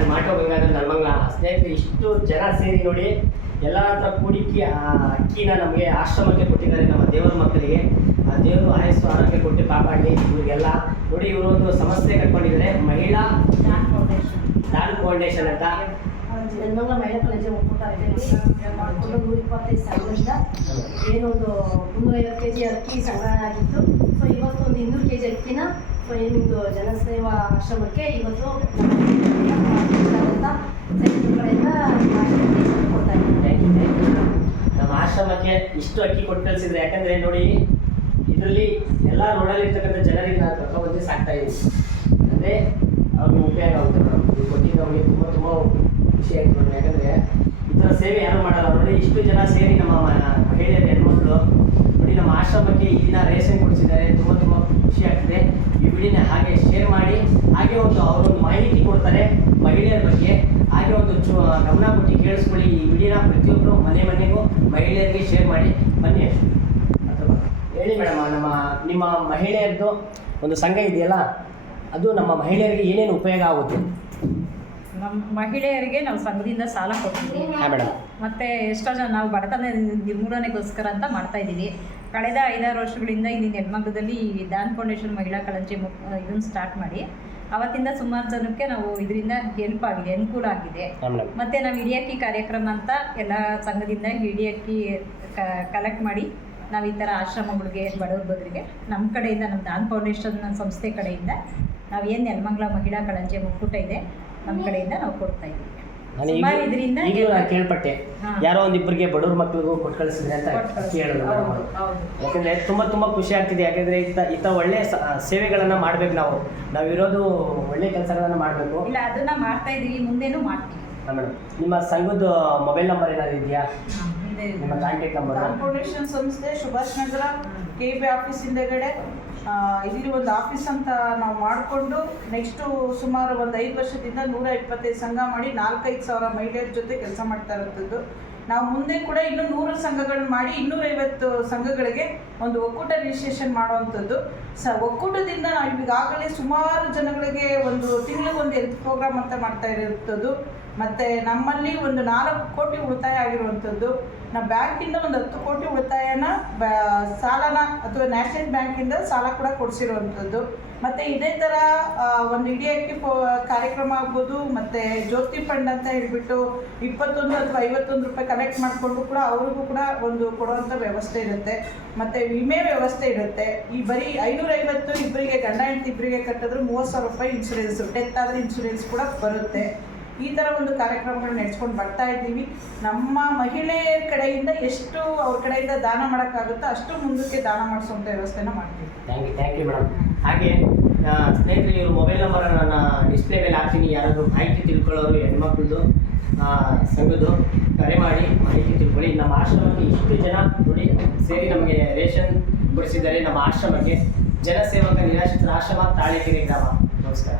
ನಾನು ಮಾಡ್ಕೋಬೇಕಾದ್ರೆ ನೆಲಮಂಗಲ ಸ್ನೇಹಿತರೆ ಇಷ್ಟು ಜನ ಸೇರಿ ನೋಡಿ ಎಲ್ಲ ಹತ್ರ ಕೂಡಿಕ್ಕಿ ಅಕ್ಕಿನ ನಮಗೆ ಆಶ್ರಮಕ್ಕೆ ಕೊಟ್ಟಿದ್ದಾರೆ ನಮ್ಮ ದೇವರ ಮಕ್ಕಳಿಗೆ. ಆ ದೇವರು ಆಯಸ್ಸು ಆರೋಗ್ಯ ಕೊಟ್ಟು ಕಾಪಾಡಲಿ ಇವ್ರಿಗೆಲ್ಲ. ನೋಡಿ ಇವರು ಒಂದು ಸಂಸ್ಥೆ ಕಟ್ಕೊಂಡಿದ್ದಾರೆ, ಮಹಿಳಾ ದಾನ್ ಫೌಂಡೇಶನ್ ಅಂತ. ನೆಲಮಂಗಲ ಮಹಿಳಾ ಕಾಲೇಜಿಗೆ ಒಕ್ಕೂಟ ಮಾಡಿಕೊಂಡು 125 ಸಾವಿರದಿಂದ ಏನೊಂದು 350 kg ಅಕ್ಕಿ ಸಂಗ್ರಹಣೆ ಆಗಿತ್ತು. ಸೊ ಇವತ್ತು ಒಂದು 200 kg ಅಕ್ಕಿನ ಸೊ ಏನಿದು ಜನಸೇವಾ ಆಶ್ರಮಕ್ಕೆ ಇವತ್ತು ಕಡೆಯಿಂದ ಕೊಡ್ತಾ ಇದ್ದೀವಿ. ನಮ್ಮ ಆಶ್ರಮಕ್ಕೆ ಇಷ್ಟು ಅಕ್ಕಿ ಕೊಟ್ಟು ಕಳಿಸಿದ್ರೆ, ಯಾಕಂದರೆ ನೋಡಿ ಇದರಲ್ಲಿ ಎಲ್ಲ ರೋಡಲ್ಲಿರ್ತಕ್ಕಂಥ ಜನರಿಗೆ ನಾನು ಕರ್ಕೊಂಡ್ಬಂದು ಸಾಕ್ತಾ ಇದ್ದೀನಿ. ಅಂದರೆ ಅವ್ರಿಗೆ ಉಪಯೋಗ ಆಗುತ್ತೆ ಮೇಡಮ್. ಇದು ಕೊಟ್ಟಿದ್ದು ನಮಗೆ ತುಂಬ ಖುಷಿ ಆಯ್ತು ಮೇಡಮ್. ಯಾಕಂದರೆ ಈ ಥರ ಸೇವೆ ಯಾರು ಮಾಡಲ್ಲ ನೋಡಿ. ಇಷ್ಟು ಜನ ಸೇರಿ ನಮ್ಮ ಮಹಿಳೆಯರ ಹೆಣ್ಮಕ್ಳು ನೋಡಿ ನಮ್ಮ ಆಶ್ರಮಕ್ಕೆ ಈ ದಿನ ರೇಷನ್ ಕೊಡಿಸಿದ್ದಾರೆ. ತುಂಬ ಖುಷಿ ಆಗ್ತದೆ. ಈ ವಿಡಿಯೋನ ಹಾಗೆ ಶೇರ್ ಮಾಡಿ, ಹಾಗೆ ಒಂದು ಅವರೊಂದು ಮಾಹಿತಿ ಕೊಡ್ತಾರೆ ಮಹಿಳೆಯರ ಬಗ್ಗೆ. ಹಾಗೆ ಒಂದು ಗಮನ ಕೊಟ್ಟು ಕೇಳಿಸ್ಕೊಳ್ಳಿ. ಈ ವಿಡಿಯೋನ ಪ್ರತಿಯೊಬ್ಬರು ಮನೆಗೂ ಮಹಿಳೆಯರಿಗೆ ಶೇರ್ ಮಾಡಿ. ಬನ್ನಿ ಅಥವಾ ಹೇಳಿ ಮೇಡಮ್, ನಿಮ್ಮ ಮಹಿಳೆಯರದ್ದು ಒಂದು ಸಂಘ ಇದೆಯಲ್ಲ, ಅದು ನಮ್ಮ ಮಹಿಳೆಯರಿಗೆ ಏನೇನು ಉಪಯೋಗ ಆಗುತ್ತೆ? ನಮ್ಮ ಮಹಿಳೆಯರಿಗೆ ನಾವು ಸಂಘದಿಂದ ಸಾಲ ಕೊಡ್ತೀವಿ. ಮತ್ತು ಎಷ್ಟೋ ಜನ ನಾವು ಬಡತನ ನಿರ್ಮೂಲನೆಗೋಸ್ಕರ ಅಂತ ಮಾಡ್ತಾ ಇದ್ದೀವಿ. ಕಳೆದ 5-6 ವರ್ಷಗಳಿಂದ ಇಲ್ಲಿ ನೆಲಮಂಗಲದಲ್ಲಿ ದಾನ್ ಫೌಂಡೇಶನ್ ಮಹಿಳಾ ಕಳಂಚಿ ಇದನ್ನು ಸ್ಟಾರ್ಟ್ ಮಾಡಿ ಅವತ್ತಿಂದ ಸುಮಾರು ಜನಕ್ಕೆ ನಾವು ಇದರಿಂದ ಹೆಲ್ಪ್ ಆಗಿದೆ, ಅನುಕೂಲ ಆಗಿದೆ. ಮತ್ತು ನಾವು ಹಿಡಿಯಕ್ಕಿ ಕಾರ್ಯಕ್ರಮ ಅಂತ ಎಲ್ಲ ಸಂಘದಿಂದ ಹಿಡಿಯಕ್ಕಿ ಕಲೆಕ್ಟ್ ಮಾಡಿ ನಾವು ಈ ಥರ ಆಶ್ರಮಗಳಿಗೆ ಬಡವ್ರ ಬದಲಿಗೆ ನಮ್ಮ ಕಡೆಯಿಂದ, ನಮ್ಮ ದಾನ್ ಫೌಂಡೇಶನ್ ಸಂಸ್ಥೆ ಕಡೆಯಿಂದ ನಾವು ಏನು ನೆಲಮಂಗಲ ಮಹಿಳಾ ಕಳಂಚಿ ಒಕ್ಕೂಟ ಇದೆ ನಮ್ಮ ಕಡೆಯಿಂದ ನಾವು ಕೊಡ್ತಾ ಇದ್ದೀವಿ. ಇದರಿಂದ ಕೇಳ್ಪಟ್ಟೆ ಯಾರೋ ಒಂದಿಬ್ಬರಿಗೆ ಬಡವ್ರ ಮಕ್ಕಳಿಗೂ ಕೊಟ್ಟು ಕಳಿಸಿದ್ರೆ ಅಂತ ಕೇಳಿದ್ರು. ಯಾಕಂದರೆ ತುಂಬ ಖುಷಿ ಆಗ್ತಿದೆ. ಯಾಕಂದರೆ ಇಂಥ ಒಳ್ಳೆ ಸೇವೆಗಳನ್ನು ಮಾಡಬೇಕು. ನಾವು ಇರೋದು ಒಳ್ಳೆ ಕೆಲಸಗಳನ್ನು ಮಾಡಬೇಕು. ಇಲ್ಲ, ಅದನ್ನು ಮಾಡ್ತಾ ಇದ್ದೀವಿ, ಮುಂದೇನೂ ಮಾಡ್ತೀವಿ. ಮೇಡಮ್, ನಿಮ್ಮ ಸಂಘದ ಮೊಬೈಲ್ ನಂಬರ್ ಏನಾದ್ರು ಇದೆಯಾ? ನಿಮ್ಮ ಕಾಂಟ್ಯಾಕ್ಟ್ ನಂಬರ್? ದಾನ್ ಫೌಂಡೇಶನ್ ಸಂಸ್ಥೆ ಸುಭಾಷ್ ನಗರ KB ಆಫೀಸ್ ಹಿಂದೆಗಡೆ ಇಲ್ಲಿ ಒಂದು ಆಫೀಸ್ ಅಂತ ನಾವು ಮಾಡಿಕೊಂಡು ನೆಕ್ಸ್ಟು ಸುಮಾರು ಒಂದು 5 ವರ್ಷದಿಂದ 125 ಸಂಘ ಮಾಡಿ 4-5 ಸಾವಿರ ಮಹಿಳೆಯರ ಜೊತೆ ಕೆಲಸ ಮಾಡ್ತಾ ಇರೋಂಥದ್ದು. ನಾವು ಮುಂದೆ ಕೂಡ ಇನ್ನೂ 100 ಸಂಘಗಳನ್ನ ಮಾಡಿ 250 ಸಂಘಗಳಿಗೆ ಒಂದು ಒಕ್ಕೂಟ ರಿಜಿಸ್ಟ್ರೇಷನ್ ಮಾಡುವಂಥದ್ದು. ಒಕ್ಕೂಟದಿಂದ ನಾವು ಈಗಾಗಲೇ ಸುಮಾರು ಜನಗಳಿಗೆ ಒಂದು ತಿಂಗಳಿಗೊಂದು ಹೆಲ್ತ್ ಪ್ರೋಗ್ರಾಮ್ ಅಂತ ಮಾಡ್ತಾ ಇರೋಂಥದ್ದು. ಮತ್ತು ನಮ್ಮಲ್ಲಿ ಒಂದು 4 ಕೋಟಿ ಉಳಿತಾಯ ಆಗಿರುವಂಥದ್ದು. ನಾವು ಬ್ಯಾಂಕಿಂದ ಒಂದು 10 ಕೋಟಿ ಉಳಿತಾಯನ ಸಾಲನ ಅಥವಾ ನ್ಯಾಷನಲ್ ಬ್ಯಾಂಕಿಂದ ಸಾಲ ಕೂಡ ಕೊಡಿಸಿರುವಂಥದ್ದು. ಮತ್ತು ಇದೇ ಥರ ಒಂದು ಹಿಡಿಯಕ್ಕಿ ಕಾರ್ಯಕ್ರಮ ಆಗ್ಬೋದು. ಮತ್ತು ಜ್ಯೋತಿ ಫಂಡ್ ಅಂತ ಹೇಳಿಬಿಟ್ಟು 21 ಅಥವಾ 51 ರೂಪಾಯಿ ಕಲೆಕ್ಟ್ ಮಾಡಿಕೊಂಡು ಕೂಡ ಅವ್ರಿಗೂ ಕೂಡ ಒಂದು ಕೊಡುವಂಥ ವ್ಯವಸ್ಥೆ ಇರುತ್ತೆ. ಮತ್ತು ವಿಮೆ ವ್ಯವಸ್ಥೆ ಇರುತ್ತೆ. ಈ ಬರೀ 550 ಇಬ್ಬರಿಗೆ, ಗಂಡ ಹೆಂಡತಿ ಇಬ್ಬರಿಗೆ ಕಟ್ಟಿದ್ರು 30,000 ರೂಪಾಯಿ ಇನ್ಶೂರೆನ್ಸು, ಡೆತ್ ಆದರೆ ಇನ್ಶೂರೆನ್ಸ್ ಕೂಡ ಬರುತ್ತೆ. ಈ ಥರ ಒಂದು ಕಾರ್ಯಕ್ರಮಗಳನ್ನ ನಡೆಸ್ಕೊಂಡು ಬರ್ತಾ ಇದ್ದೀವಿ. ನಮ್ಮ ಮಹಿಳೆಯರ ಕಡೆಯಿಂದ ಎಷ್ಟು ಅವ್ರ ಕಡೆಯಿಂದ ದಾನ ಮಾಡೋಕ್ಕಾಗುತ್ತೋ ಅಷ್ಟು ಮುಂದಕ್ಕೆ ದಾನ ಮಾಡಿಸುವಂಥ ವ್ಯವಸ್ಥೆನ ಮಾಡ್ತೀವಿ. Thank you madam. ಹಾಗೆ ಸ್ನೇಹಿತರೆ, ಇವರು ಮೊಬೈಲ್ ನಂಬರ್ ನಾನು ಡಿಸ್ಪ್ಲೇ ಮೇಲೆ ಹಾಕ್ತೀನಿ. ಯಾರಾದರೂ ಮಾಹಿತಿ ತಿಳ್ಕೊಳ್ಳೋರು ಹೆಣ್ಮಕ್ಳದ್ದು ಸಂಘದ್ದು ಕರೆ ಮಾಡಿ ಮಾಹಿತಿ ತಿಳ್ಕೊಳ್ಳಿ. ನಮ್ಮ ಆಶ್ರಮಕ್ಕೆ ಇಷ್ಟು ಜನ ನೋಡಿ ಸೇರಿ ನಮಗೆ ರೇಷನ್ ಕೊಡಿಸಿದ್ದಾರೆ. ನಮ್ಮ ಆಶ್ರಮಕ್ಕೆ ಜನಸೇವಕ ನಿರಾಶ್ರಿತರ ಆಶ್ರಮ, ತಾಳೆಕೆರೆ ಗ್ರಾಮ. ನಮಸ್ಕಾರ.